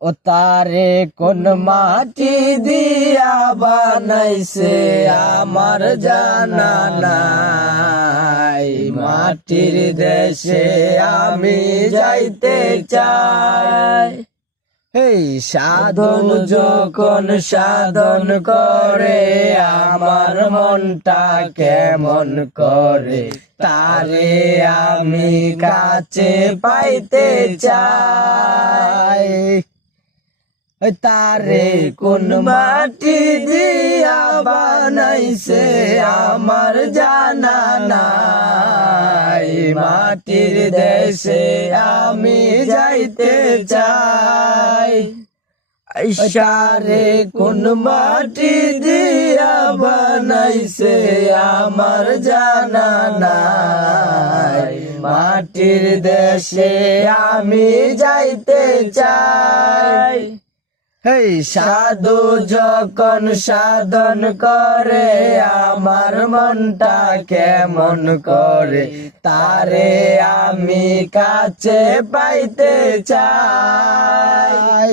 ও তারে কোন মাটি দিয়া বানাইছে আমার জানা নাই। মাটির দেশে আমি যাইতে চাই। এই সাধন যখন সাধন করে আমার মনটা কেমন করে, তারে আমি কাছে পাইতে চাই। তারে কোন মাটি দিয়া বানাইছে আমার জানা নাই। মাটির দেশে আমি যাইতে চাই। সারে কোন মাটি দিয়া বানাইছে আমার জানা নাই। মাটির দেশে আমি যাইতে চাই। এই সাধু যখন সাধন করে আমার মনটা কেমন করে, তারে আমি কাছে পাইতে চাই।